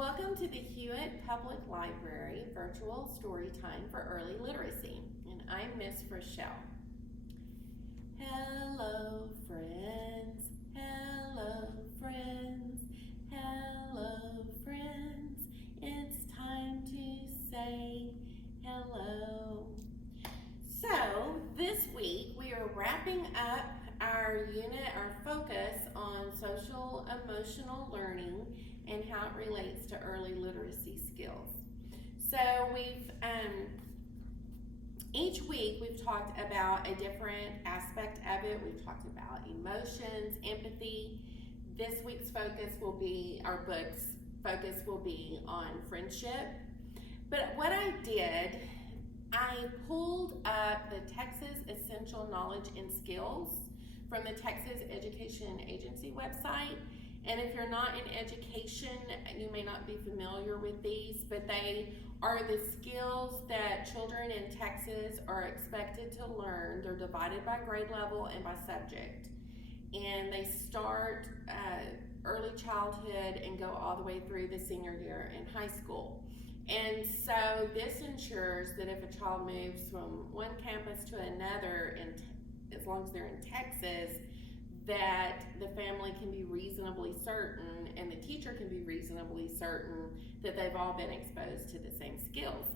Welcome to the Hewitt Public Library Virtual Storytime for Early Literacy, and I'm Miss Rochelle. Hello friends, hello friends, hello friends, it's time to say hello. So this week we are wrapping up our focus on social emotional learning and how it relates to early literacy skills. So each week we've talked about a different aspect of it. We've talked about emotions, empathy. This week's our book's focus will be on friendship. But what I did, I pulled up the Texas Essential Knowledge and Skills from the Texas Education Agency website. And if you're not in education, you may not be familiar with these, but they are the skills that children in Texas are expected to learn. They're divided by grade level and by subject. And they start early childhood and go all the way through the senior year in high school. And so this ensures that if a child moves from one campus to another, as long as they're in Texas, that the family can be reasonably certain and the teacher can be reasonably certain that they've all been exposed to the same skills.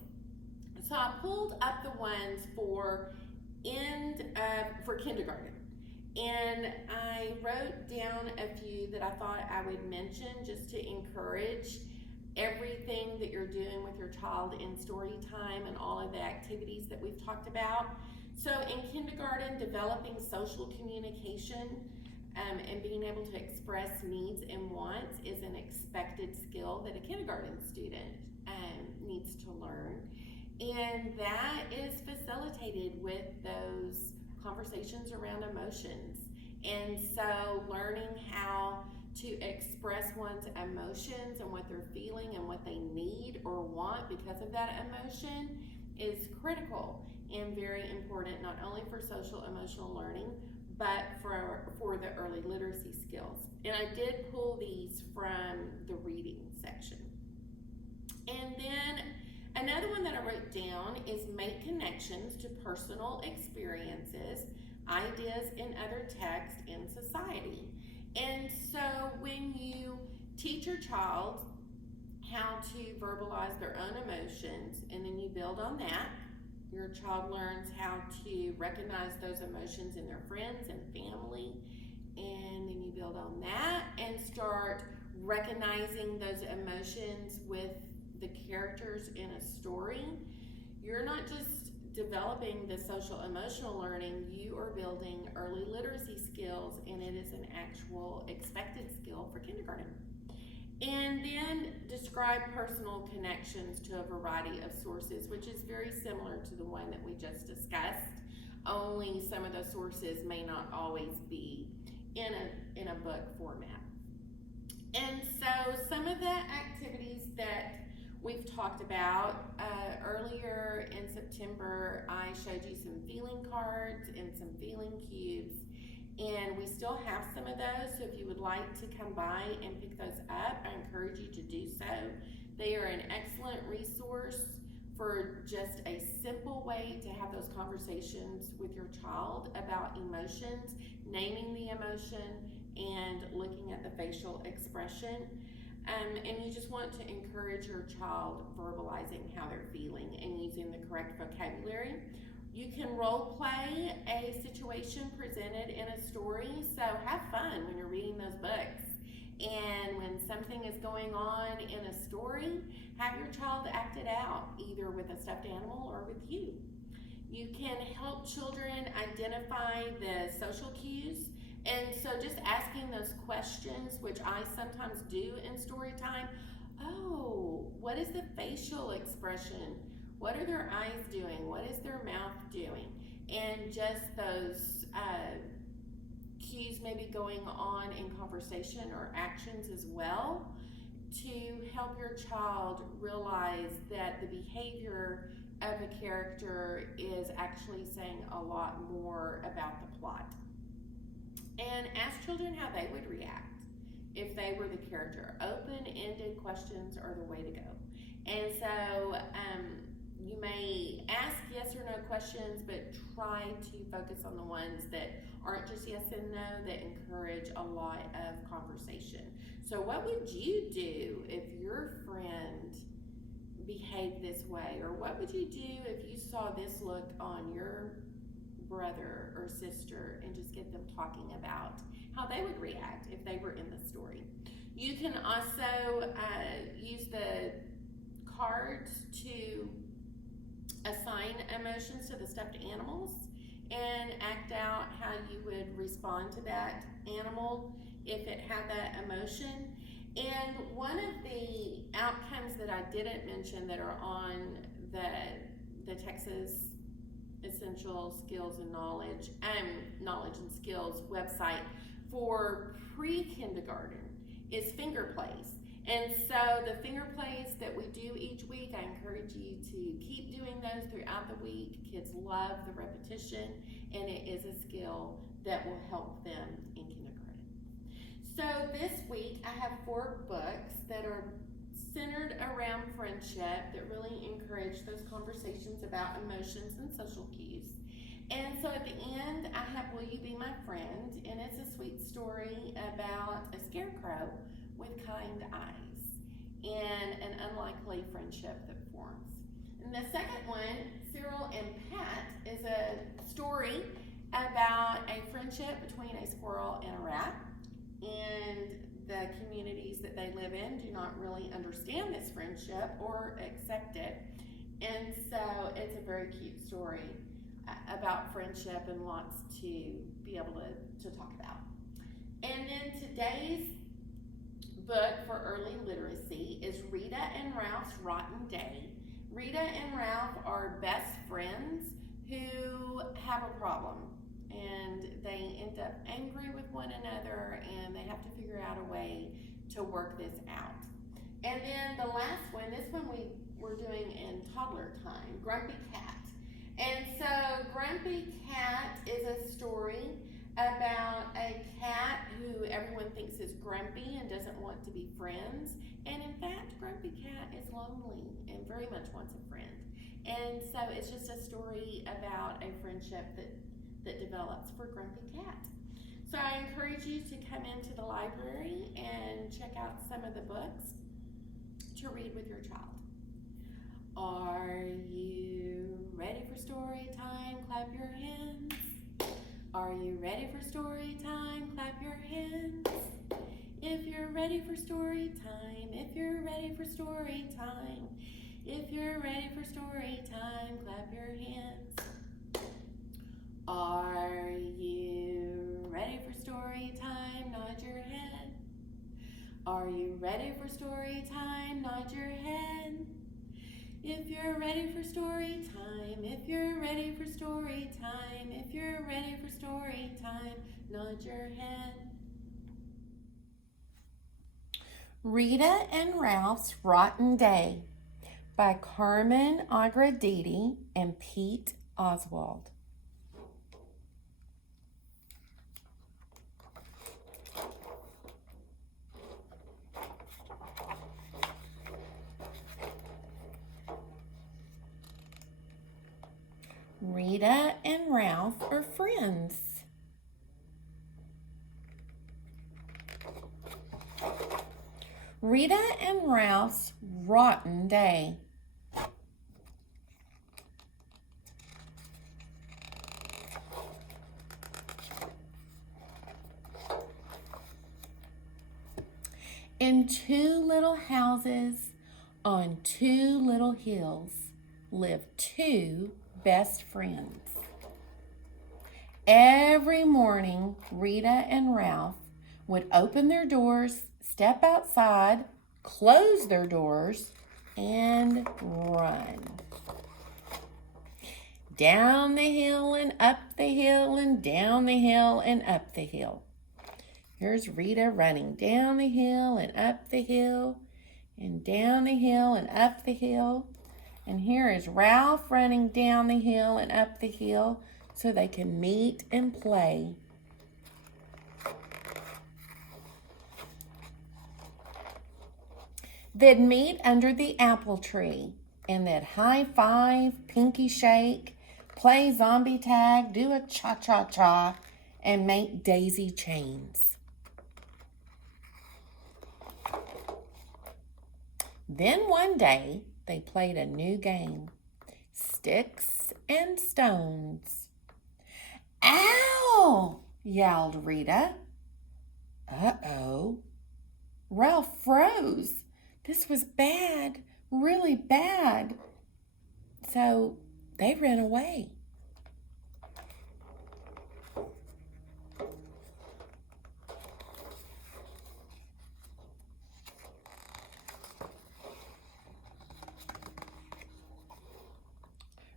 So I pulled up the ones for kindergarten, and I wrote down a few that I thought I would mention just to encourage everything that you're doing with your child in story time and all of the activities that we've talked about. So in kindergarten, developing social communication and being able to express needs and wants is an expected skill that a kindergarten student needs to learn. And that is facilitated with those conversations around emotions. And so learning how to express one's emotions and what they're feeling and what they need or want because of that emotion is critical and very important, not only for social emotional learning, but for the early literacy skills. And I did pull these from the reading section. And then another one that I wrote down is make connections to personal experiences, ideas, and other text in society. And so when you teach your child how to verbalize their own emotions, and then you build on that, your child learns how to recognize those emotions in their friends and family, and then you build on that and start recognizing those emotions with the characters in a story. You're not just developing the social emotional learning, you are building early literacy skills, and it is an actual expected skill for kindergarten. And then describe personal connections to a variety of sources, which is very similar to the one that we just discussed, only some of those sources may not always be in a book format. And so some of the activities that we've talked about earlier in September, I showed you some feeling cards and some feeling cubes, and we still have some of those, so if you would like to come by and pick those up, I encourage you to do so. They are an excellent resource for just a simple way to have those conversations with your child about emotions, naming the emotion, and looking at the facial expression. And you just want to encourage your child verbalizing how they're feeling and using the correct vocabulary. You can role play a situation presented in a story, so have fun when you're reading those books. And when something is going on in a story, have your child act it out, either with a stuffed animal or with you. You can help children identify the social cues. And so just asking those questions, which I sometimes do in story time. Oh, what is the facial expression? What are their eyes doing? What is their mouth doing? And just those cues maybe going on in conversation or actions as well, to help your child realize that the behavior of a character is actually saying a lot more about the plot. And ask children how they would react if they they were the character. Open-ended questions are the way to go. And so you may ask yes or no questions, but try to focus on the ones that aren't just yes and no, that encourage a lot of conversation. So what would you do if your friend behaved this way? Or what would you do if you saw this look on your brother or sister, and just get them talking about how they would react if they were in the story? You can also use the cards to assign emotions to the stuffed animals and act out how you would respond to that animal if it had that emotion. And one of the outcomes that I didn't mention that are on the Texas Essential Skills and Knowledge and Skills website for pre-kindergarten is finger plays. And so the finger plays that we do each week, I encourage you to keep doing those throughout the week. Kids love the repetition, and it is a skill that will help them in kindergarten. So this week I have 4 books that are centered around friendship that really encourage those conversations about emotions and social cues. And so at the end I have Will You Be My Friend, and it's a sweet story about a scarecrow with kind eyes and an unlikely friendship that forms. And the second one, Cyril and Pat, is a story about a friendship between a squirrel and a rat. And the communities that they live in do not really understand this friendship or accept it. And so it's a very cute story about friendship and lots to be able to talk about. And then today's book for early literacy is Rita and Ralph's Rotten Day. Rita and Ralph are best friends who have a problem, and they end up angry with one another, and they have to figure out a way to work this out. And then the last one, this one we're doing in toddler time, Grumpy Cat. And so Grumpy Cat is a story about a cat who everyone thinks is grumpy and doesn't want to be friends. And in fact, Grumpy Cat is lonely and very much wants a friend. And so it's just a story about a friendship that develops for Grumpy Cat. So I encourage you to come into the library and check out some of the books to read with your child. Are you ready for story time? Clap your hands. Are you ready for story time? Clap your hands. If you're ready for story time, if you're ready for story time, if you're ready for story time, clap your hands. Are you ready for story time? Nod your head. Are you ready for story time? Nod your head. If you're ready for story time, if you're ready for story time, if you're ready for story time, nod your head. Rita and Ralph's Rotten Day by Carmen, Agradi, and Pete Oswald. Rita and Ralph are friends. Rita and Ralph's Rotten Day. In 2 little houses on 2 little hills live 2 best friends. Every morning, Rita and Ralph would open their doors, step outside, close their doors, and run. Down the hill and up the hill and down the hill and up the hill. Here's Rita running down the hill and up the hill and down the hill and up the hill. And here is Ralph running down the hill and up the hill so they can meet and play. They'd meet under the apple tree and they'd high five, pinky shake, play zombie tag, do a cha-cha-cha, and make daisy chains. Then one day, they played a new game, sticks and stones. Ow! Yelled Rita. Uh-oh. Ralph froze. This was bad, really bad. So they ran away.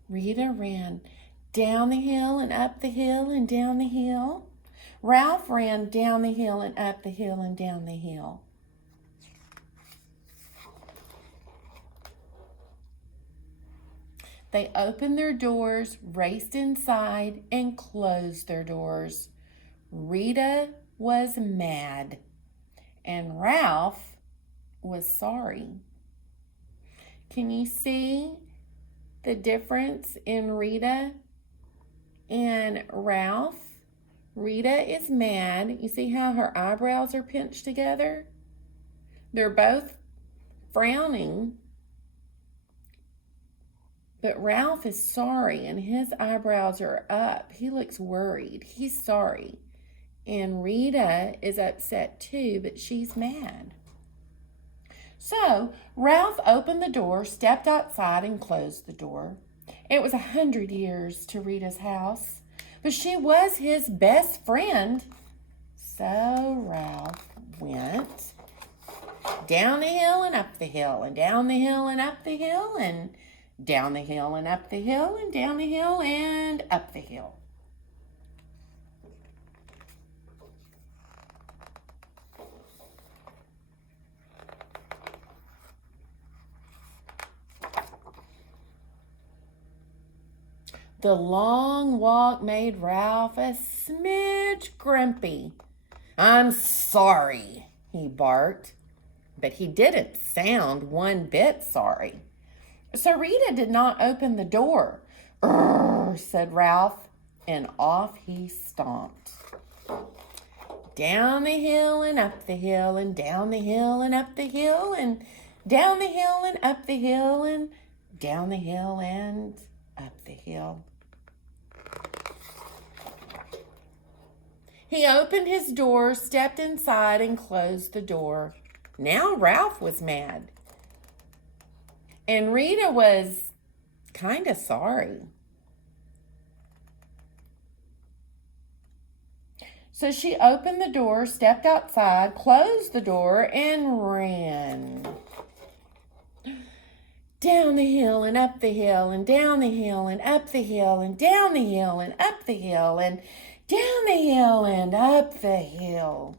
Rita ran down the hill and up the hill and down the hill. Ralph ran down the hill and up the hill and down the hill. They opened their doors, raced inside, and closed their doors. Rita was mad, and Ralph was sorry. Can you see the difference in Rita and Ralph? Rita is mad. You see how her eyebrows are pinched together? They're both frowning. But Ralph is sorry and his eyebrows are up. He looks worried. He's sorry. And Rita is upset too, but she's mad. So Ralph opened the door, stepped outside, and closed the door. It was 100 years to Rita's house, but she was his best friend. So Ralph went down the hill and up the hill and down the hill and up the hill and down the hill and up the hill and down the hill and up the hill. The long walk made Ralph a smidge grumpy. "I'm sorry," he barked, but he didn't sound one bit sorry. So Rita did not open the door. "Urgh," said Ralph, and off he stomped. Down the hill and up the hill and down the hill and up the hill and down the hill and up the hill and down the hill and up the hill. He opened his door, stepped inside, and closed the door. Now Ralph was mad. And Rita was kind of sorry. So she opened the door, stepped outside, closed the door, and ran. Down the hill and up the hill and down the hill and up the hill and down the hill and up the hill and down the hill and up the hill.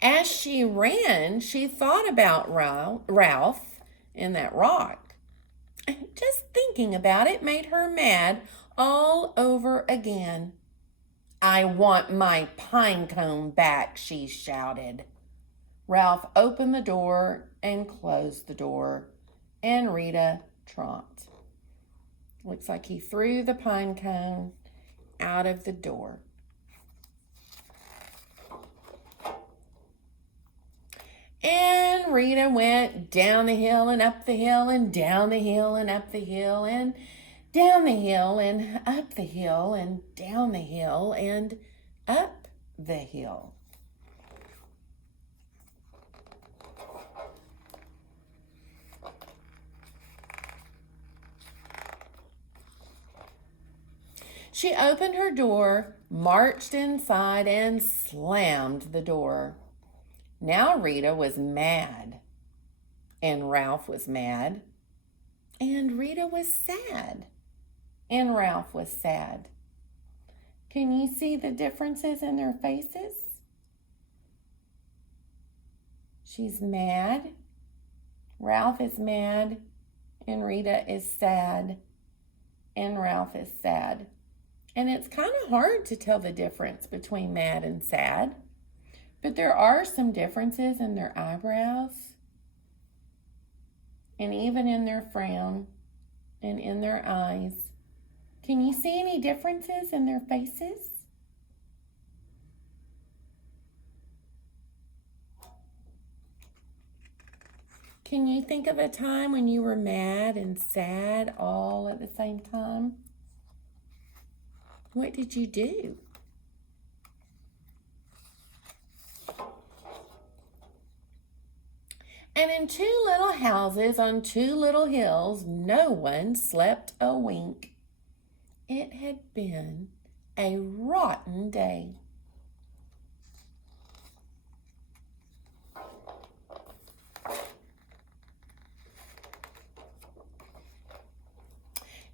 As she ran, she thought about Ralph and that rock. Just thinking about it made her mad all over again. "I want my pine cone back," she shouted. Ralph opened the door and closed the door, and Rita tromped. Looks like he threw the pine cone out of the door. And Rita went down the hill and up the hill and down the hill and up the hill and down the hill and up the hill and down the hill and up the hill. She opened her door, marched inside, and slammed the door. Now Rita was mad, and Ralph was mad, and Rita was sad, and Ralph was sad. Can you see the differences in their faces? She's mad, Ralph is mad, and Rita is sad, and Ralph is sad. And it's kind of hard to tell the difference between mad and sad. But there are some differences in their eyebrows, and even in their frown, and in their eyes. Can you see any differences in their faces? Can you think of a time when you were mad and sad all at the same time? What did you do? And in two little houses on two little hills, no one slept a wink. It had been a rotten day.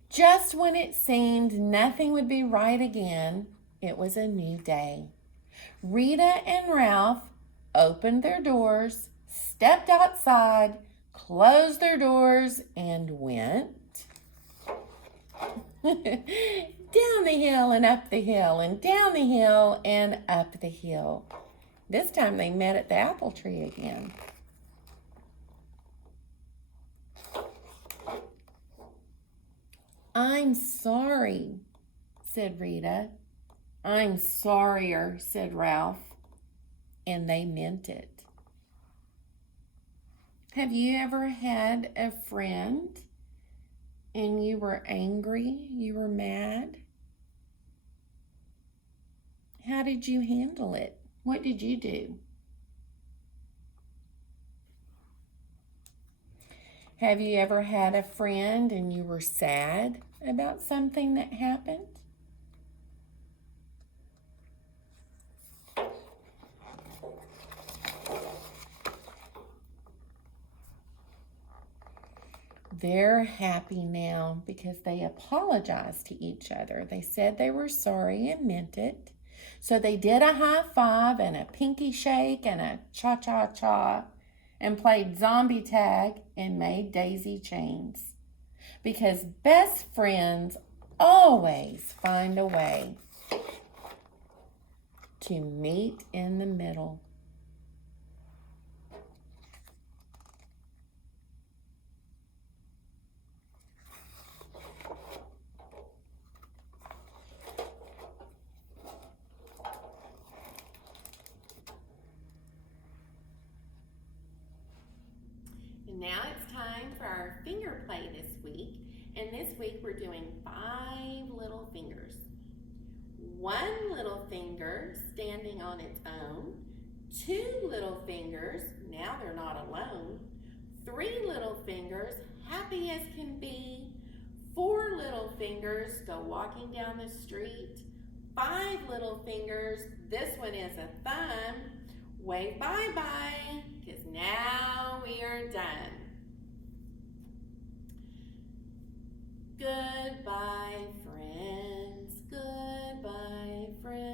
Just when it seemed nothing would be right again, it was a new day. Rita and Ralph opened their doors, stepped outside, closed their doors, and went down the hill and up the hill and down the hill and up the hill. This time they met at the apple tree again. I'm sorry, said Rita. I'm sorrier, said Ralph. And they meant it. Have you ever had a friend and you were angry, you were mad? How did you handle it? What did you do? Have you ever had a friend and you were sad about something that happened? They're happy now because they apologized to each other. They said they were sorry and meant it. So they did a high five and a pinky shake and a cha-cha-cha and played zombie tag and made daisy chains. Because best friends always find a way to meet in the middle. And now it's time for our finger play this week. And this week we're doing 5 little fingers. 1 little finger standing on its own. 2 little fingers, now they're not alone. 3 little fingers, happy as can be. 4 little fingers, go walking down the street. 5 little fingers, this one is a thumb. Wave bye-bye, because now we are done. Goodbye, friends. Goodbye, friends.